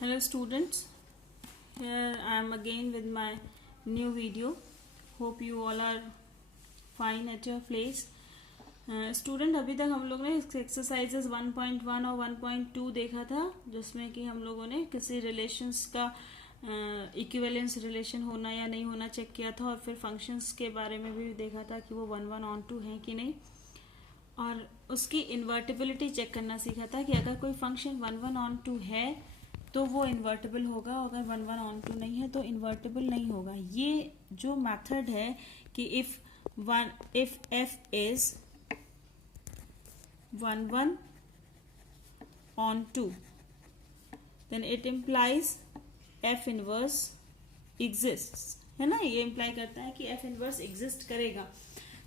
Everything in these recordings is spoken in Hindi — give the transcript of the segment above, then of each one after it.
Hello students, here I am again with my new video. Hope you all are fine at your place. Student अभी तक हम लोग ने एक्सरसाइजेस 1.1 और 1.2 देखा था, जिसमें कि हम लोगों ने किसी रिलेशंस का इक्विवेलेंस रिलेशन होना या नहीं होना चेक किया था, और फिर फंक्शंस के बारे में भी देखा था कि वो 1 on 2 है कि नहीं, और उसकी इन्वर्टिबिलिटी चेक करना सीखा था कि अगर कोई फंक्शन 1 on 2 है तो वो इन्वर्टिबल होगा, अगर 1 on 2 नहीं है तो इन्वर्टिबल नहीं होगा। ये जो मेथड है कि if f is 1 on 2 then it implies f inverse exists, है ना। ये इम्प्लाई करता है कि f इनवर्स एग्जिस्ट करेगा।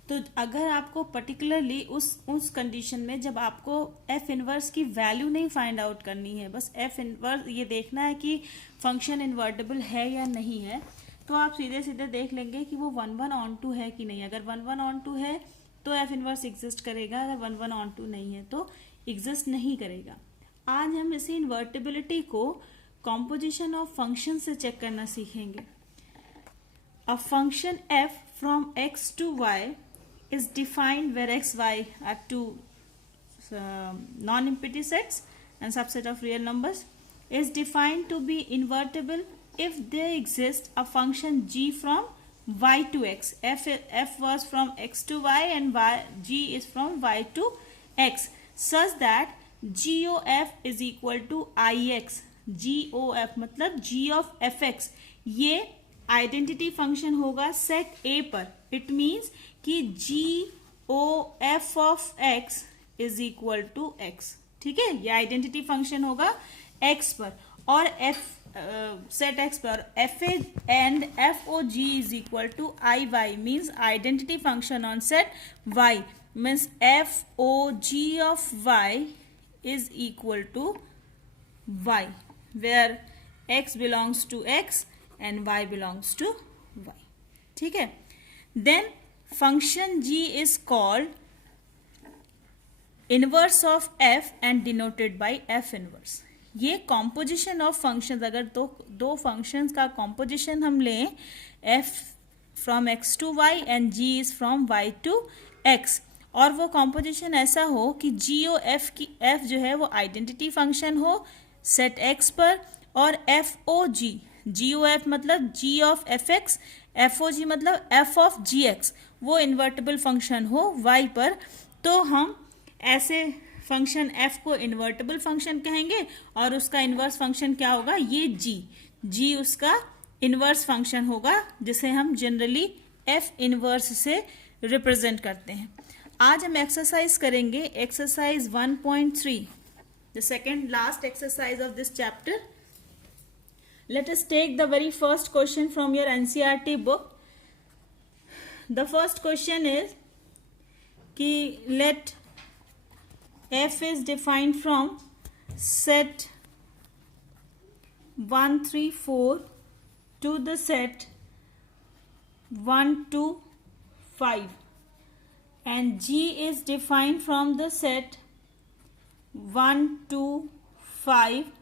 तो अगर आपको पर्टिकुलरली उस कंडीशन में जब आपको f इनवर्स की वैल्यू नहीं फाइंड आउट करनी है, बस f इनवर्स ये देखना है कि फंक्शन इन्वर्टिबल है या नहीं है, तो आप सीधे सीधे देख लेंगे कि वो 1 on 2 है कि नहीं। अगर 1 on 2 है तो f इनवर्स एग्जिस्ट करेगा, अगर 1 on 2 नहीं है तो एग्जिस्ट नहीं करेगा। आज हम इसी इन्वर्टिबिलिटी को कॉम्पोजिशन ऑफ फंक्शन से चेक करना सीखेंगे। A function f from x to y is defined where x, y are two non-empty sets and subset of real numbers, is defined to be invertible if there exists a function g from y to x. F was from x to y and g is from y to x, such that g of f is equal to ix. g of f मतलब g of fx ये आइडेंटिटी फंक्शन होगा सेट ए पर। इट मीन्स कि G O F of X is equal to X, ठीक है। ये आइडेंटिटी फंक्शन होगा एक्स पर और एफ सेट एक्स पर। F A and F O G is equal to I Y means identity function on set Y, means F O G of Y is equal to Y, where X belongs to X and y belongs to y, ठीक है। then function g is called inverse of f and denoted by f inverse। ये composition of functions, अगर दो functions का composition हम लें, f from x to y and g is from y to x, और वो composition ऐसा हो कि g ओ f की f जो है वो आइडेंटिटी फंक्शन हो सेट x पर, और f O g G O F मतलब G of F X, F O G मतलब एफ ऑफ जी एक्स वो इन्वर्टिबल फंक्शन हो वाई पर, तो हम ऐसे फंक्शन एफ को इन्वर्टिबल फंक्शन कहेंगे और उसका इन्वर्स फंक्शन क्या होगा, ये जी उसका इन्वर्स फंक्शन होगा, जिसे हम जनरली एफ इन्वर्स से रिप्रेजेंट करते हैं। आज हम एक्सरसाइज करेंगे exercise 1.3, the second last exercise of this chapter. Let us take the very first question from your NCERT book. The first question is कि let f is defined from set 1 3 4 to the set 1 2 5 and g is defined from the set 1 2 5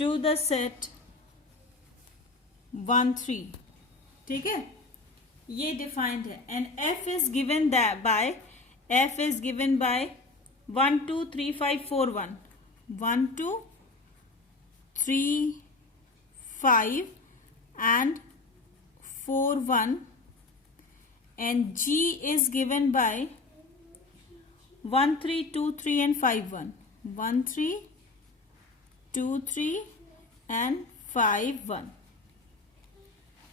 to the set 1 3, ठीक है। ये डिफाइंड है and f is given by 1 2 3 5 4 1 1 2 3 5 and 4 1, and g is given by 1 3 2 3 and 5 1 1 3 2 3 and 5 1।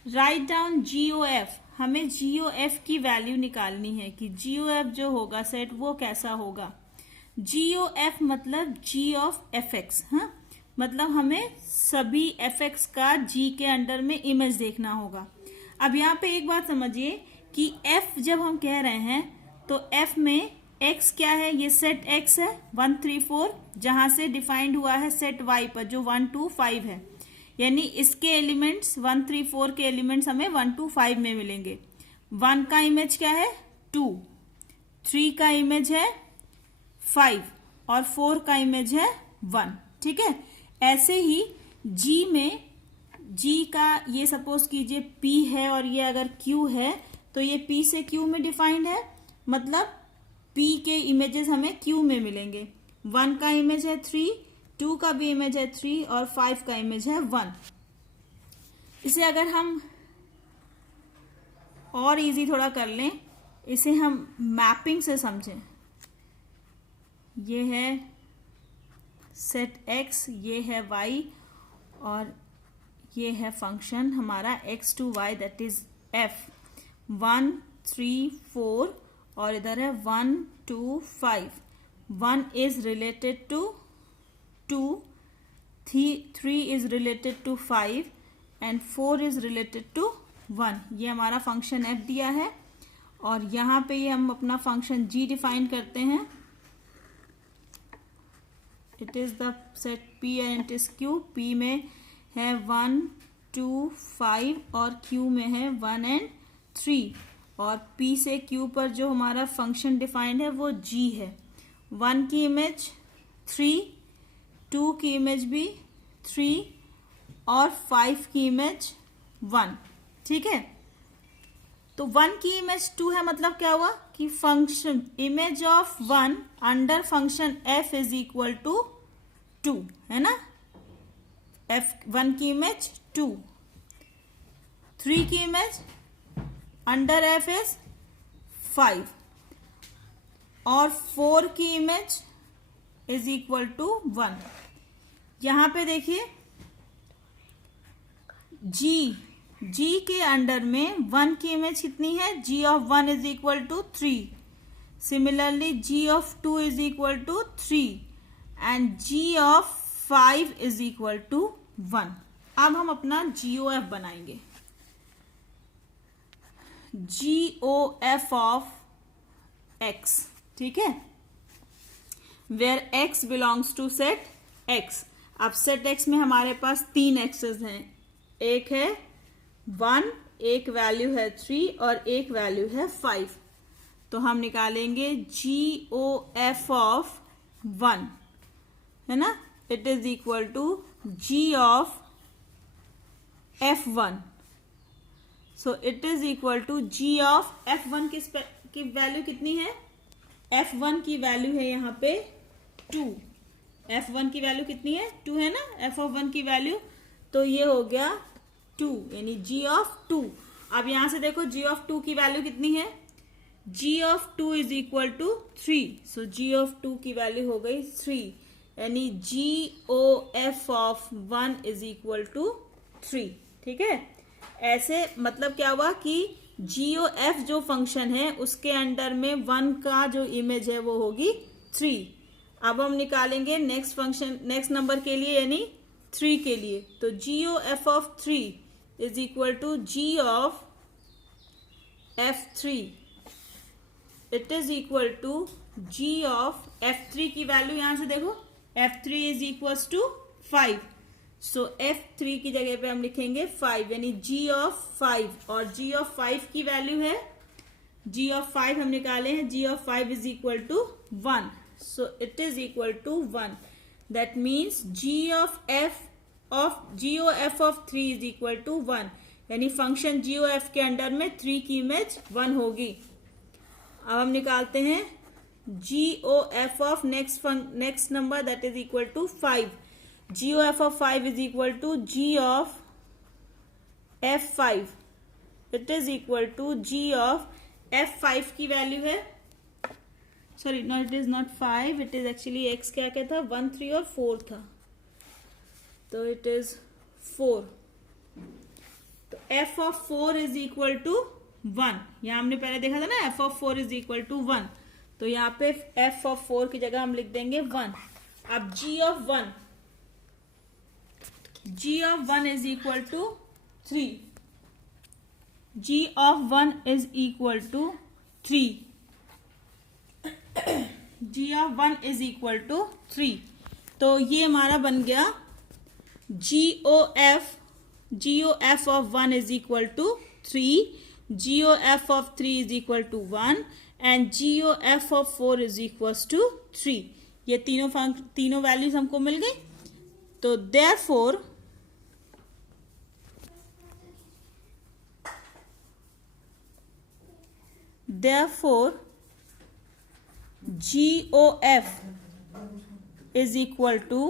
Write down G O F. हमें जी ओ एफ की वैल्यू निकालनी है कि जी ओ एफ जो होगा सेट वो कैसा होगा। जी ओ एफ मतलब जी ऑफ एफ एक्स, हाँ, मतलब हमें सभी एफ एक्स का जी के अंडर में इमेज देखना होगा। अब यहाँ पे एक बात समझिए कि एफ जब हम कह रहे हैं तो एफ में x क्या है, ये सेट x है 1 3 4, जहां से डिफाइंड हुआ है सेट y पर जो 1 2 5 है, यानी इसके एलिमेंट्स 1 3 4 के एलिमेंट्स हमें 1 2 5 में मिलेंगे। 1 का इमेज क्या है 2, 3 का इमेज है 5 और 4 का इमेज है 1, ठीक है। ऐसे ही जी में, जी का ये सपोज कीजिए P है और ये अगर Q है तो ये P से Q में डिफाइंड है, मतलब P के इमेजेस हमें Q में मिलेंगे। 1 का इमेज है 3, 2 का भी इमेज है 3 और 5 का इमेज है 1। इसे अगर हम और इजी थोड़ा कर लें, इसे हम मैपिंग से समझें। ये है सेट x, ये है y और ये है फंक्शन हमारा x to y that is f। 1 3 4 और इधर है 1 2 5। 1 is related to 2, 3 is related to 5 and 4 is related to 1। ये हमारा फंक्शन f दिया है और यहाँ पे ये हम अपना फंक्शन g डिफाइन करते हैं। It is the set P and it is Q। P में है 1 2 5 और Q में है 1 एंड 3 और P से Q पर जो हमारा फंक्शन डिफाइंड है वो g है। 1 की इमेज 3, 2 की इमेज भी 3 और 5 की इमेज 1। ठीक है, तो 1 की इमेज 2 है, मतलब क्या हुआ कि function image of 1 under function f is equal to 2, है ना। f1 की इमेज 2, 3 की इमेज अंडर f इज 5 और 4 की इमेज इज इक्वल टू 1। यहां पे देखिए g के अंडर में 1 की इमेज कितनी है, g of 1 is equal to 3। Similarly g of 2 is equal to 3 and g of 5 is equal to 1। अब हम अपना GOF बनाएंगे। GOF ऑफ x, ठीक है, where x belongs to set x। अब सेट x में हमारे पास 3 एक्सेस हैं, एक है 1, एक वैल्यू है 3 और एक वैल्यू है 5। तो हम निकालेंगे GOF ऑफ 1, है ना, it is equal to G of F1। So it is equal to G of F1 की वैल्यू कितनी है, F1 की वैल्यू है यहाँ पे 2। F1 की वैल्यू कितनी है, 2 है ना, F ऑफ 1 की वैल्यू, तो ये हो गया 2 यानी G ऑफ 2। अब यहां से देखो G ऑफ 2 की वैल्यू कितनी है, G of 2 is equal to 3। So G of 2 की वैल्यू हो गई 3 यानी GOF of 1 is equal to 3। ठीक है, ऐसे मतलब क्या हुआ कि GOF जो फंक्शन है उसके अंडर में 1 का जो इमेज है वो होगी 3। अब हम निकालेंगे नेक्स्ट फंक्शन, नेक्स्ट नंबर के लिए यानी 3 के लिए। तो GOF of 3 is equal to G of F3। It is equal to G of F3 की वैल्यू यहां से देखो, F3 is equal to 5। So F3 की जगह पे हम लिखेंगे 5 यानी G ऑफ 5 और G ऑफ 5 की वैल्यू है, G ऑफ 5 हम निकाले हैं, G of 5 is equal to 1। So it is equal to 1। That means GOF of 3 is equal to 1 यानी फंक्शन GOF के अंडर में 3 की इमेज 1 होगी। अब हम निकालते हैं GOF of next number that is equal to 5। GOF of 5 is equal to G of F5। It is equal to G of F5 की वैल्यू है, sorry no it is not 5, it is actually x क्या क्या था, 1 3 और 4 था, तो इट इज 4। तो f of 4 is equal to 1। यहां हमने पहले देखा था ना f of 4 is equal to 1, तो यहाँ पे f ऑफ 4 की जगह हम लिख देंगे 1। अब G of 1 is equal to 3। G of 1 is equal to 3। G of 1 is equal to 3। तो ये हमारा बन गया GOF of 1 is equal to 3, GOF of 3 is equal to 1 and GOF of 4 is equal to 3। ये तीनों वैल्यूज हमको मिल गई। तो therefore GOF is equal to,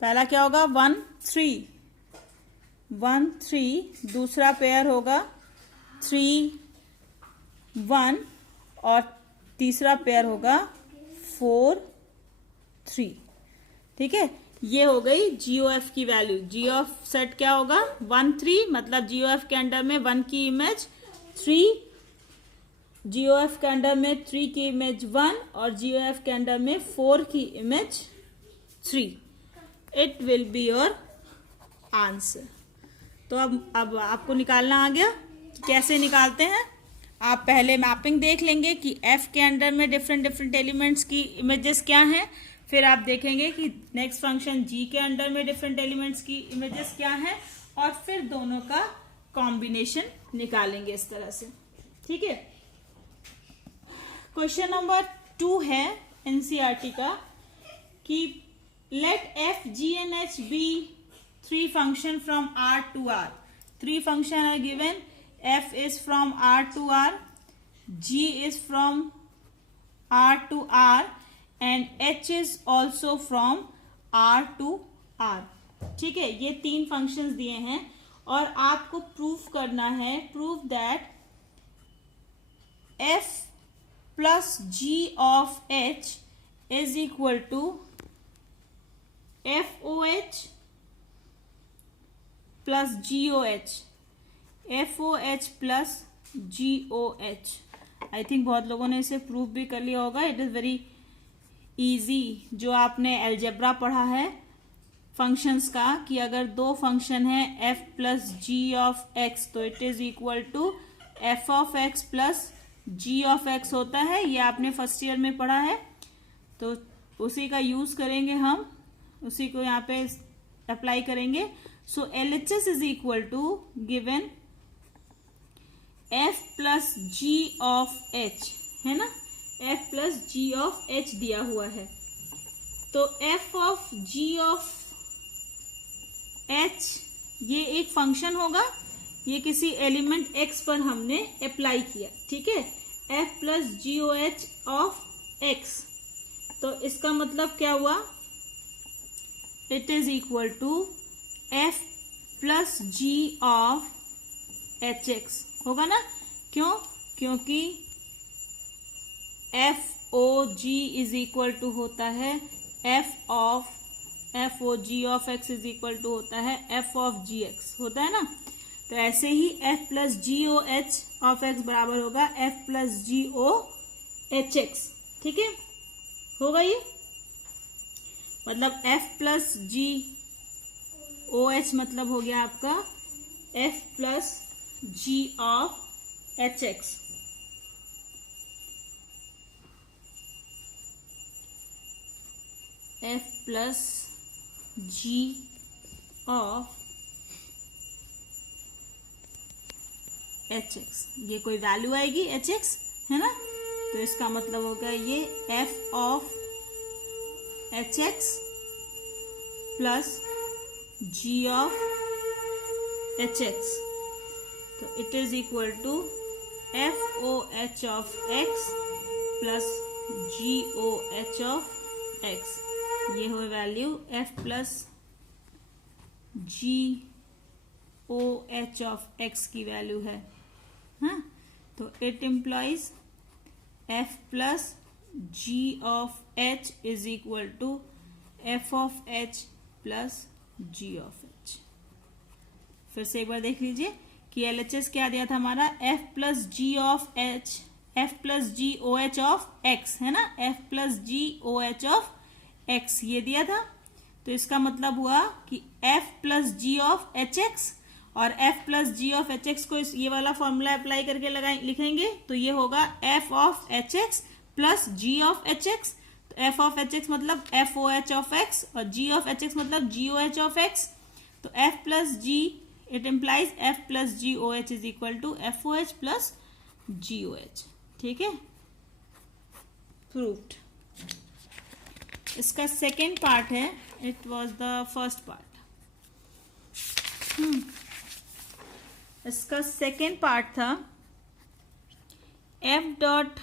पहला क्या होगा 1 3, 1 3, दूसरा पेयर होगा 3 1 और तीसरा पेयर होगा 4 3। ठीक है, ये हो गई GOF की वैल्यू। GOF सेट क्या होगा 1 3, मतलब GOF के अंडर में 1 की इमेज 3, GOF के अंडर में 3 की इमेज 1 और GOF के अंडर में 4 की image 3। It will be your answer. तो अब आपको निकालना आ गया कि कैसे निकालते हैं। आप पहले मैपिंग देख लेंगे कि F के अंडर में डिफरेंट एलिमेंट्स की इमेजेस क्या हैं, फिर आप देखेंगे कि नेक्स्ट फंक्शन G के अंडर में डिफरेंट एलिमेंट्स की इमेजेस क्या हैं, और फिर दोनों का कॉम्बिनेशन निकालेंगे इस तरह से। ठीक है, क्वेश्चन नंबर 2 है NCERT का कि late F G and H be 3 function from R to R. 3 function are given. F is from R to R, G is from R to R and H is also from R to R. ठीक है, ये 3 फंक्शंस दिए हैं और आपको प्रूफ करना है, proof that F plus G of H is equal to FOH plus GOH, FOH plus GOH। I think बहुत लोगों ने इसे प्रूफ भी कर लिया होगा। इट इज वेरी इजी, जो आपने अलजेब्रा पढ़ा है फंक्शंस का, कि अगर 2 फंक्शन है f plus G of x तो it is equal to f of x plus g of x होता है। ये आपने फर्स्ट ईयर में पढ़ा है, तो उसी का यूज करेंगे हम, उसी को यहाँ पे अप्लाई करेंगे। So LHS is equal to given f plus G of h, है ना, f plus G of h दिया हुआ है, तो f of g of h ये एक फंक्शन होगा, ये किसी एलिमेंट x पर हमने अप्लाई किया। ठीक है, f plus G O H of x, तो इसका मतलब क्या हुआ, it is equal to f plus G of H X होगा ना। क्यों? क्योंकि F O G is equal to होता है F O G of X is equal to होता है एफ ऑफ जी एक्स, होता है ना। तो ऐसे ही F plus G O H of X बराबर होगा F plus G O H X. ठीक है, होगा ये, मतलब F plus G O H मतलब हो गया आपका F plus G of H X. F plus G of H X, ये कोई वैल्यू आएगी एच एक्स, है ना, तो इसका मतलब होगा ये F of H X plus G of H X, तो it is equal to F O H of X plus G O H of X. ये हो value F plus G O H of X की वैल्यू है, हाँ, तो it implies F plus G of H is equal to F of H plus G of H. फिर से एक बार देख लीजिए कि LHS क्या दिया था हमारा, F plus G of H, F plus G O H of X, है ना, F plus G O H of X ये दिया था। तो इसका मतलब हुआ कि F plus G of H X और F plus G of H X को ये वाला फॉर्मूला अप्लाई करके लिखेंगे तो ये होगा F of H X plus G of H X. तो एफ ऑफ एच एक्स मतलब F O H of X और जी ऑफ एच एक्स मतलब G O H of X. तो F plus G, it implies F plus G O H is equal to F O H plus G O H. ठीक है, प्रूव्ड। इसका सेकेंड पार्ट है, it was the first part. इसका सेकेंड पार्ट था F dot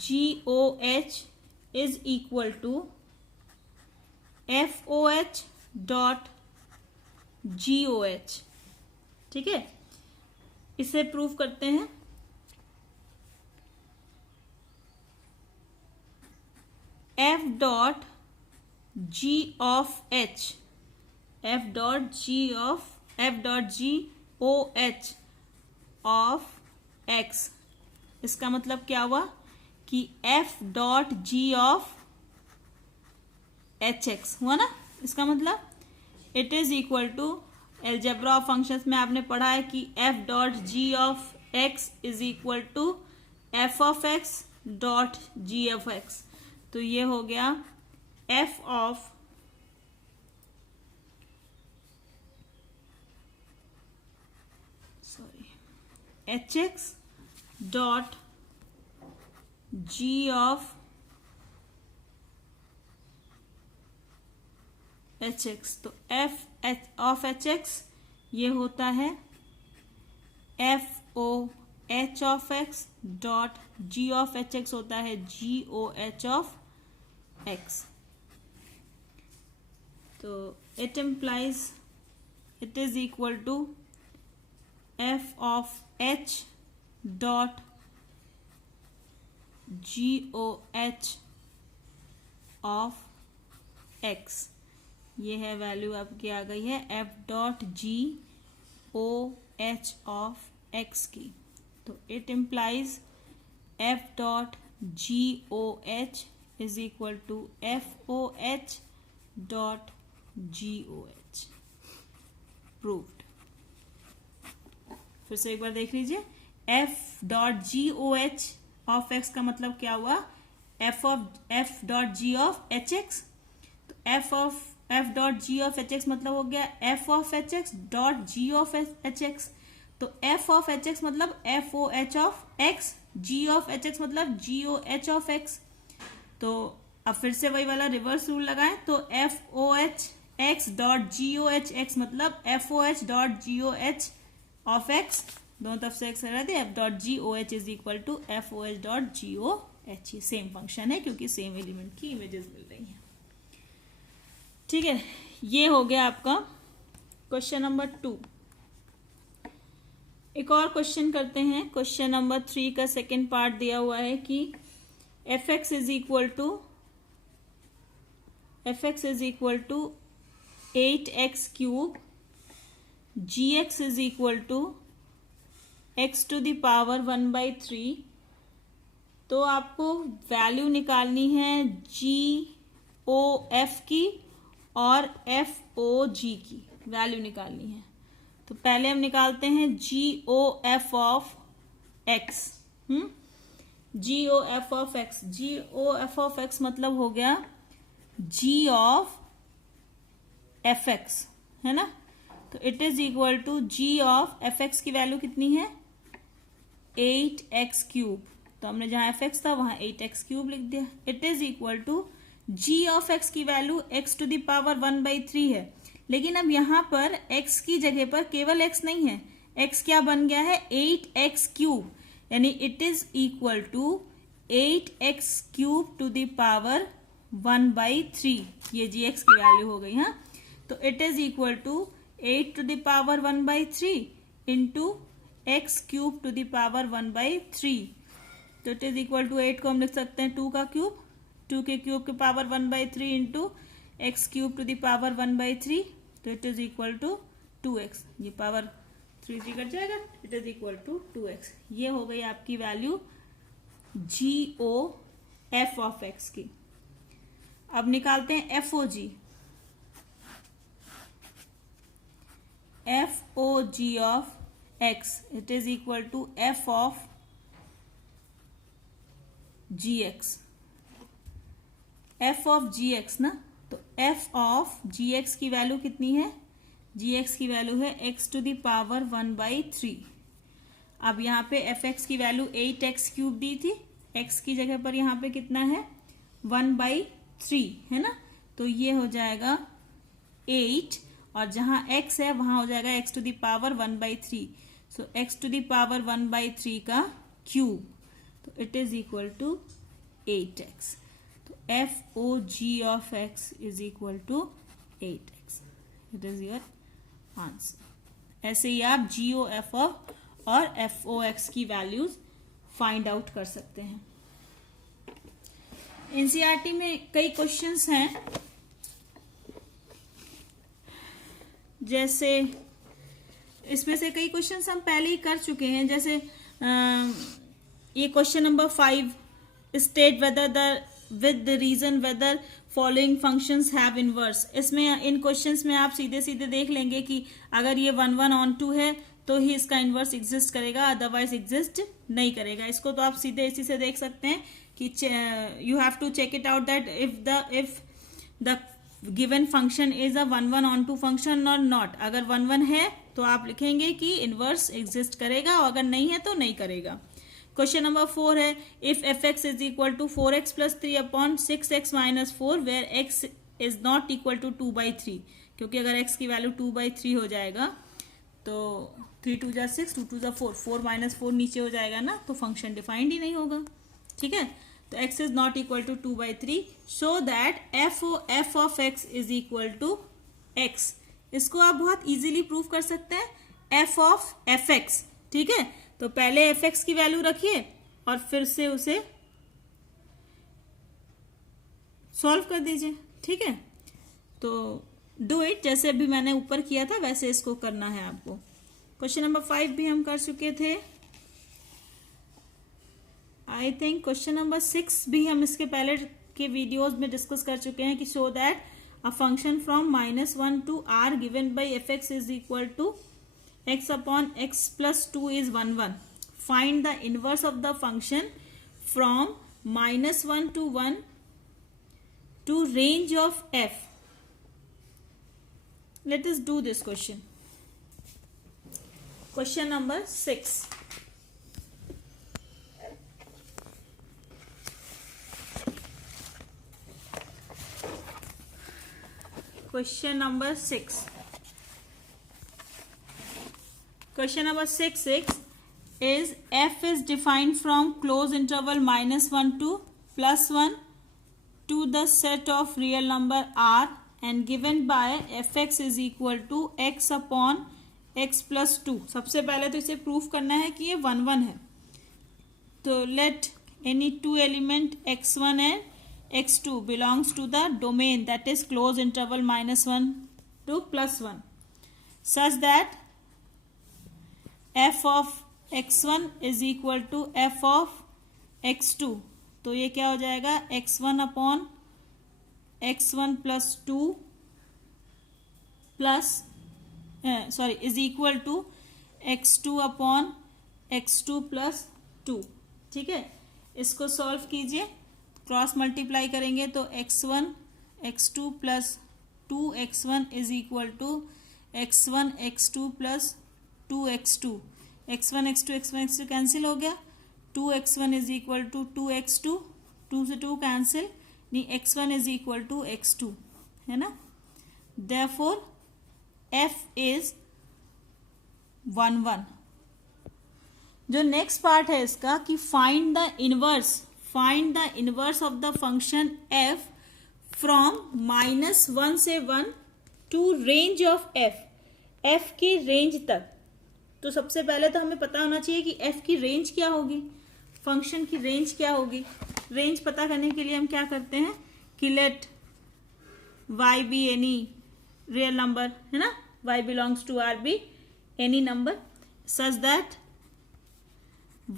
GOH is equal to FOH dot GOH। ठीक है, इसे प्रूव करते हैं। F dot G of H, F dot GOH of X, इसका मतलब क्या हुआ कि F dot G of HX हुआ ना। इसका मतलब it is equal to, algebra of functions में आपने पढ़ा है कि F dot G of X is equal to F of X dot G of X। तो ये हो गया F of HX dot G of HX। तो F ऑफ HX ये होता है FOH of X dot G of HX होता है GOH ऑफ X। तो it implies it is equal to F of H dot GOH of X। ये है वैल्यू आपकी आ गई है F dot GOH of X की। तो it implies F dot GOH is equal to FOH dot GOH। Proved. फिर से एक बार देख लीजिए, F dot GOH of X का मतलब क्या हुआ, F dot G of HX। तो F dot G of HX मतलब हो गया F of HX dot G of HX। तो F ऑफ HX मतलब FOH of X, G of HX मतलब GOH ऑफ X। तो अब फिर से वही वाला रिवर्स रूल लगाएं, तो FOH X dot GOH X मतलब FOH dot GOH of X, दोनों तरफ से X रहती है, F dot GOH is equal to FOH dot GOH। Same function है क्योंकि सेम एलिमेंट की इमेजेस मिल रही हैं। ठीक है, ये हो गया आपका क्वेश्चन नंबर 2। एक और क्वेश्चन करते हैं। क्वेश्चन नंबर 3 का सेकेंड पार्ट दिया हुआ है कि fx is equal to 8x cube, gx is equal to x to the power 1/3। तो आपको वैल्यू निकालनी है GOF की और FOG की वैल्यू निकालनी है। तो पहले हम निकालते हैं GOF of X। GOF of X, GOF of X मतलब हो गया G ऑफ FX, है ना। तो it is equal to G of FX की वैल्यू कितनी है 8x क्यूब। तो हमने जहां FX था वहां 8x क्यूब लिख दिया। It is equal to G of X की value x to the power 1/3 है, लेकिन अब यहाँ पर x की जगह पर केवल x नहीं है, x क्या बन गया है 8x क्यूब, यानी it is equal to 8x cube to the power 1/3। ये gx की वैल्यू हो गई। हाँ, तो it is equal to 8 to the power 1/3 into x cube to the power 1/3। तो इट इज इक्वल टू 8 को हम लिख सकते हैं 2 का क्यूब, 2 के क्यूब के power 1/3 into X cube to the power 1/3। तो it is equal to 2x। ये पावर 3 कट जाएगा, it is equal to 2x। ये हो गई आपकी वैल्यू GOF ऑफ X की। अब निकालते हैं FOG। FOG of X it is equal to F of GX। F of GX ना, तो F ऑफ GX की वैल्यू कितनी है, GX की वैल्यू है x टू द पावर 1/3। अब यहाँ पे FX की वैल्यू 8x क्यूब दी थी, x की जगह पर यहाँ पे कितना है 1/3 है ना, तो ये हो जाएगा 8, और जहां x है वहां हो जाएगा x to the power 1/3, so x to the power 1/3 का क्यूब, तो it is equal to 8x। तो FOG of x is equal to 8x, it is your answer. ऐसे ही आप GOF और FOX की वैल्यूज फाइंड आउट कर सकते हैं। एनसीईआरटी में कई क्वेश्चंस हैं, जैसे इसमें से कई क्वेश्चंस हम पहले ही कर चुके हैं, जैसे ये question number 5, state whether the with the reason whether following functions have inverse. इसमें इन क्वेश्चंस में आप सीधे सीधे देख लेंगे कि अगर ये 1 1 ऑन 2 है तो ही इसका इनवर्स एग्जिस्ट करेगा, अदरवाइज एग्जिस्ट नहीं करेगा। इसको तो आप सीधे इसी से देख सकते हैं कि you have to check it out that if the given function is a 1 1 on 2 function और नॉट। अगर 1 1 है तो आप लिखेंगे कि इनवर्स एग्जिस्ट करेगा, और अगर नहीं है तो नहीं करेगा। क्वेश्चन नंबर 4 है, if fx is equal to 4x plus 3 upon 6x minus 4 where x is not equal to 2/3, क्योंकि अगर x की वैल्यू 2/3 हो जाएगा तो 3 2 जा 6, 2 2 जा 4, 4 माइनस 4 नीचे हो जाएगा ना, तो फंक्शन डिफाइंड ही नहीं होगा। ठीक है, तो x is not equal to 2/3, so that f of x is equal to x। इसको आप बहुत इजीली प्रूव कर सकते हैं, f ऑफ fx। ठीक है, तो पहले fx की वैल्यू रखिए और फिर से उसे सॉल्व कर दीजिए। ठीक है, तो डू इट, जैसे अभी मैंने ऊपर किया था वैसे इसको करना है आपको। क्वेश्चन नंबर 5 भी हम कर चुके थे, आई थिंक क्वेश्चन नंबर 6 भी हम इसके पहले के वीडियोस में डिस्कस कर चुके हैं कि show that a function from -1 to r given by fx is equal to x upon x plus 2 is 1 1. Find the inverse of the function from -1 to 1 to range of f. Let us do this question. Question number 6. Question number 6. Question number 6 is f is defined from closed interval -1 to +1 to the set of real number r and given by fx is equal to x upon x plus 2। सबसे पहले तो इसे प्रूफ करना है कि ये 1 1 है, तो let any two element x1 and x2 belongs to the domain that is closed interval -1 to +1 such that f of x1 is equal to f of x2। तो ये क्या हो जाएगा, x1 upon x1 plus 2 plus sorry is equal to x2 upon x2 plus 2। ठीक है, इसको सॉल्व कीजिए, क्रॉस मल्टीप्लाई करेंगे तो x1 x2 plus 2x1 is equal to x1 x2 plus 2x2। x1 x2 x1 x2 cancel हो गया, 2x1 is equal to 2x2, 2 से 2 कैंसिल, नहीं x1 is equal to x2 है ना। Therefore f is 1 1। जो नेक्स्ट पार्ट है इसका कि find the inverse of the function f from -1 से 1 टू रेंज ऑफ f की रेंज तक। तो सबसे पहले तो हमें पता होना चाहिए कि f की रेंज क्या होगी, फंक्शन की रेंज क्या होगी। रेंज पता करने के लिए हम क्या करते हैं कि let y be any real number है ना, y belongs to r be any number such that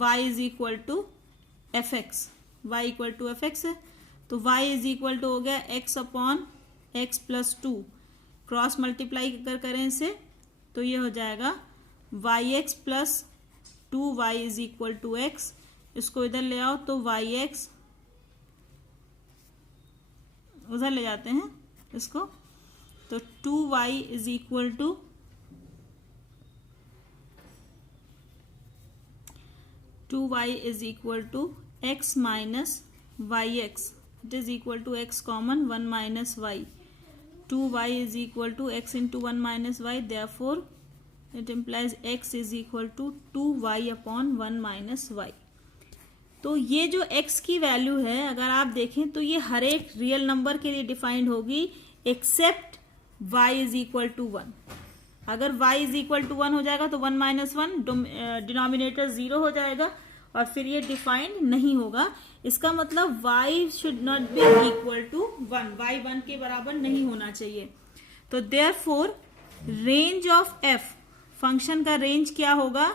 y is equal to fx, y equal to fx है, तो y इज इक्वल टू हो गया x upon x plus 2, cross multiply करें इसे तो ये हो जाएगा yx plus 2y is equal to x। इसको इधर ले आओ तो yx, उधर ले जाते हैं इसको, तो 2y is equal to 2y is equal to x minus yx it is equal to X common 1 minus Y, 2y is equal to X into 1 minus Y, therefore it implies x is equal to 2y upon 1 minus Y. तो ये जो x की वैल्यू है अगर आप देखें तो ये हर एक रियल नंबर के लिए डिफाइंड होगी except y is equal to 1। अगर y इज इक्वल टू 1 हो जाएगा तो 1 माइनस 1 डिनोमिनेटर 0 हो जाएगा और फिर ये डिफाइंड नहीं होगा। इसका मतलब y should not be equal to 1, y 1 के बराबर नहीं होना चाहिए। तो therefore range of f, function का रेंज क्या होगा?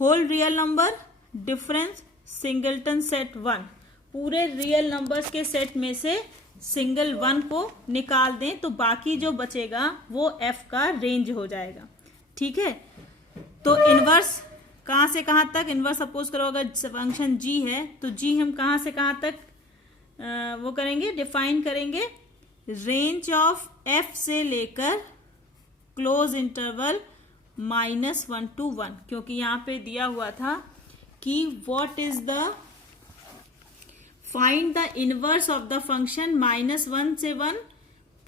Whole real number difference singleton set 1, पूरे रियल नंबर्स के सेट में से सिंगल 1 को निकाल दें तो बाकी जो बचेगा वो f का रेंज हो जाएगा। ठीक है, तो इनवर्स कहाँ से कहाँ तक? इनवर्स सपोज करो अगर फंक्शन g है तो g हम कहाँ से कहाँ तक वो करेंगे, डिफाइन करेंगे। रेंज ऑफ f से लेकर क्लोज इंटरवल -1 to 1, क्योंकि यहाँ पे दिया हुआ था कि what is the find the inverse of the function -1 से 1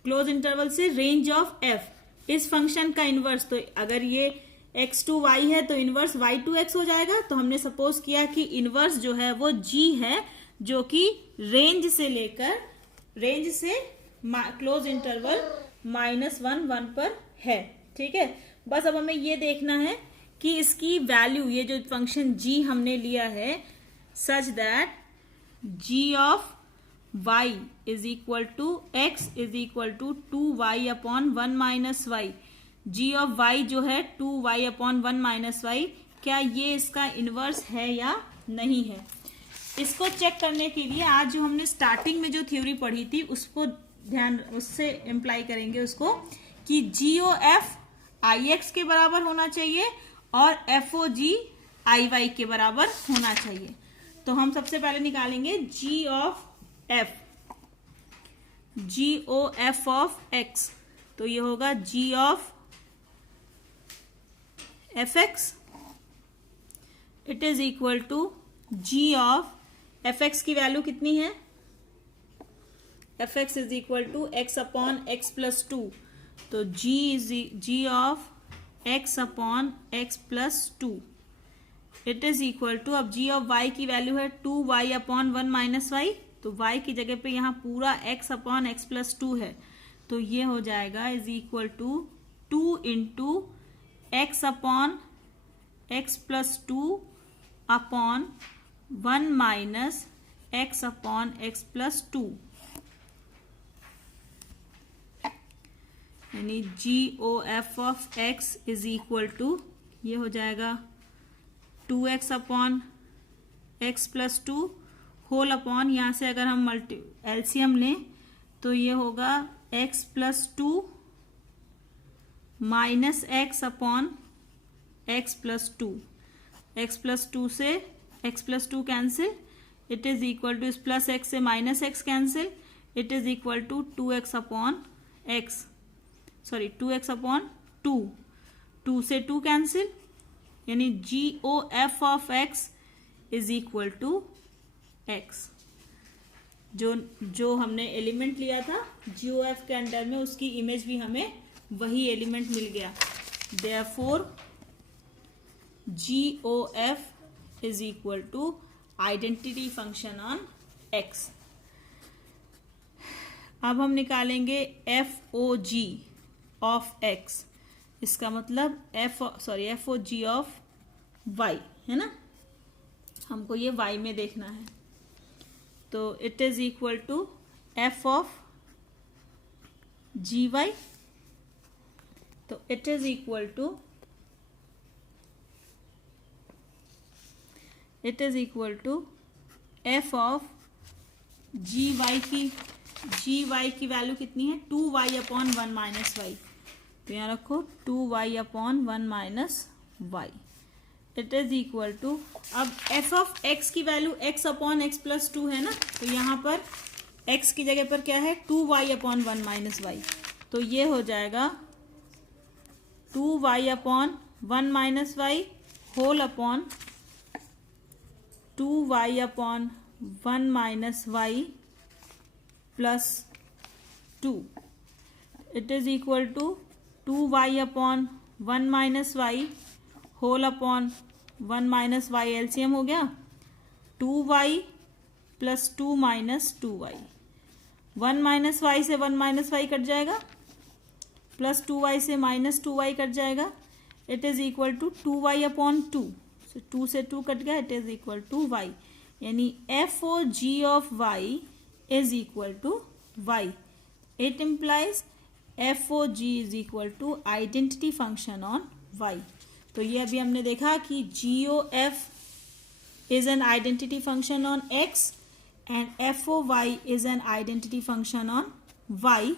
क्लोज इंटरवल से रेंज ऑफ f, इस फंक्शन का इनवर्स। तो अगर ये x टू y है तो इनवर्स y टू x हो जाएगा। तो हमने सपोज किया कि इनवर्स जो है वो g है, जो कि रेंज से लेकर रेंज से क्लोज इंटरवल -1 1 पर है। ठीक है, बस अब हमें ये देखना है कि इसकी वैल्यू, ये जो फंक्शन g हमने लिया है, such that g of y is equal to x is equal to 2y upon 1 minus Y. g of y जो है 2y अपॉन 1 माइनस वाई, क्या ये इसका इनवर्स है या नहीं है? इसको चेक करने के लिए आज जो हमने स्टार्टिंग में जो थ्योरी पढ़ी थी उसको उससे इम्प्लाई करेंगे उसको कि GOF IX के बराबर होना चाहिए और FOG IY के बराबर होना चाहिए। तो हम सबसे पहले निकालेंगे G of F, GOF of X, तो ये होगा G of FX, it is equal to G of FX की वैल्यू कितनी है? FX is equal to x upon x plus 2, तो G of x upon x plus 2 it is equal to, अब G ऑफ y की वैल्यू है 2y अपॉन 1 माइनस वाई, तो y की जगह पे यहाँ पूरा x अपॉन x प्लस 2 है, तो ये हो जाएगा is equal to 2 into x upon x plus 2 upon 1 minus x upon x plus 2, यानी GOF of x is equal to, ये हो जाएगा 2x upon x plus 2 whole upon, यहाँ से अगर हम एलसीएम लें तो ये होगा x plus 2 minus x upon x plus 2, x plus 2 से x plus 2 cancel, it is equal to, इस प्लस x से minus x cancel, it is equal to 2x upon x, sorry 2x upon 2, 2 से 2 कैंसिल, यानी GOF of x is equal to x। जो हमने एलिमेंट लिया था GOF के अंडर में, उसकी इमेज भी हमें वही एलिमेंट मिल गया। Therefore GOF is equal to identity function on x। अब हम निकालेंगे FOG ऑफ x, इसका मतलब FOG ऑफ y है ना, हमको ये y में देखना है। तो it is equal to f of GY, तो it is equal to f of GY की वैल्यू कितनी है? 2y अपॉन 1 माइनस वाई, तो यहाँ रखो 2y upon 1 minus Y, it is equal to, अब f ऑफ x की value x upon x plus 2 है ना, तो यहाँ पर x की जगह पर क्या है? 2y अपॉन 1 माइनस वाई, तो ये हो जाएगा 2y upon 1 minus Y whole upon 2y upon 1 minus Y plus 2. It is equal to 2y upon 1 minus y whole upon 1 minus y. LCM हो गया 2y plus 2 minus 2y. 1 minus y से 1 minus y कट जाएगा, प्लस 2y से माइनस 2y कट जाएगा. It is equal to 2y upon 2. So 2 से 2 कट गया. It is equal to y. यानी FOG of y is equal to y. It implies FOG is equal to identity function on y. तो ये अभी हमने देखा कि GOF is an identity function on x and FOY is an identity function on y.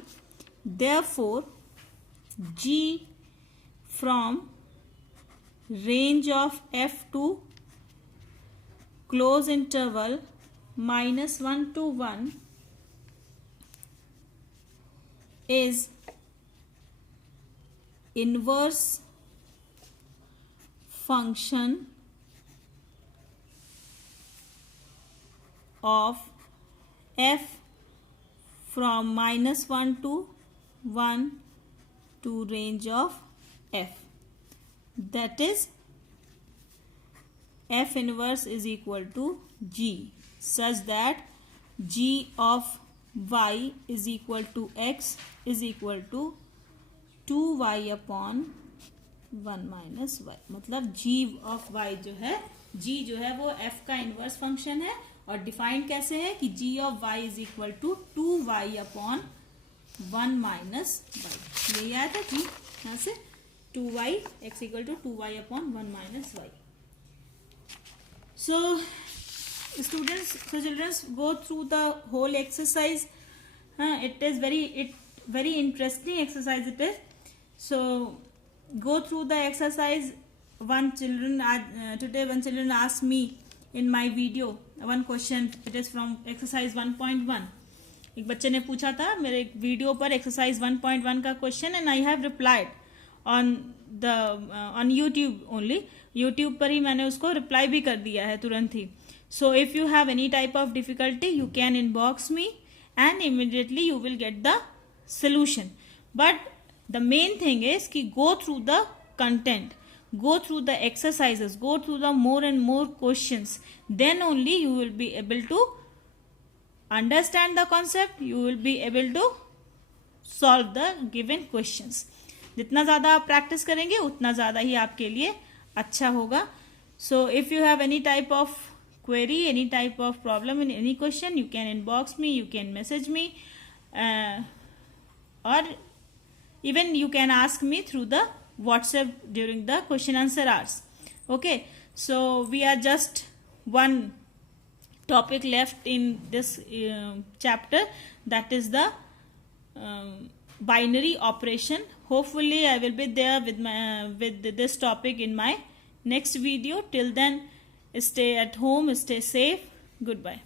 Therefore, G from range of f to close interval -1 to 1 is inverse function of f from -1 to 1 to range of f. That is f inverse is equal to g, such that g of y is equal to x is equal to 2y upon 1 minus y. मतलब g of y जो है, g जो है वो f का इनवर्स फंक्शन है. और डिफाइंड कैसे है कि g of y is equal to 2y upon 1 minus y. यही आया था कि यहाँ से 2y x equal to 2y upon 1 minus y. So students, so children go through the whole exercise. It is very interesting exercise it is. So go through the exercise. Today one children asked me in my video one question. It is from exercise 1.1. एक बच्चे ने पूछा था मेरे वीडियो पर एक्सरसाइज 1.1 का question, and I have replied on YouTube only. YouTube पर ही मैंने उसको रिप्लाई भी कर दिया है तुरंत ही. So if you have any type of difficulty you can inbox me and immediately you will get the solution. But the main thing is कि go through the content, go through the exercises, go through the more and more questions, then only you will be able to understand the concept, you will be able to solve the given questions. जितना ज़्यादा आप प्रैक्टिस करेंगे उतना ज़्यादा ही आपके लिए अच्छा होगा. So if you have any type of query, any type of problem in any question, you can inbox me, you can message me, or even you can ask me through the WhatsApp during the question answer hours. Okay, so we are just one topic left in this chapter, that is the binary operation. Hopefully I will be there with this topic in my next video. Till then, stay at home, stay safe. Goodbye.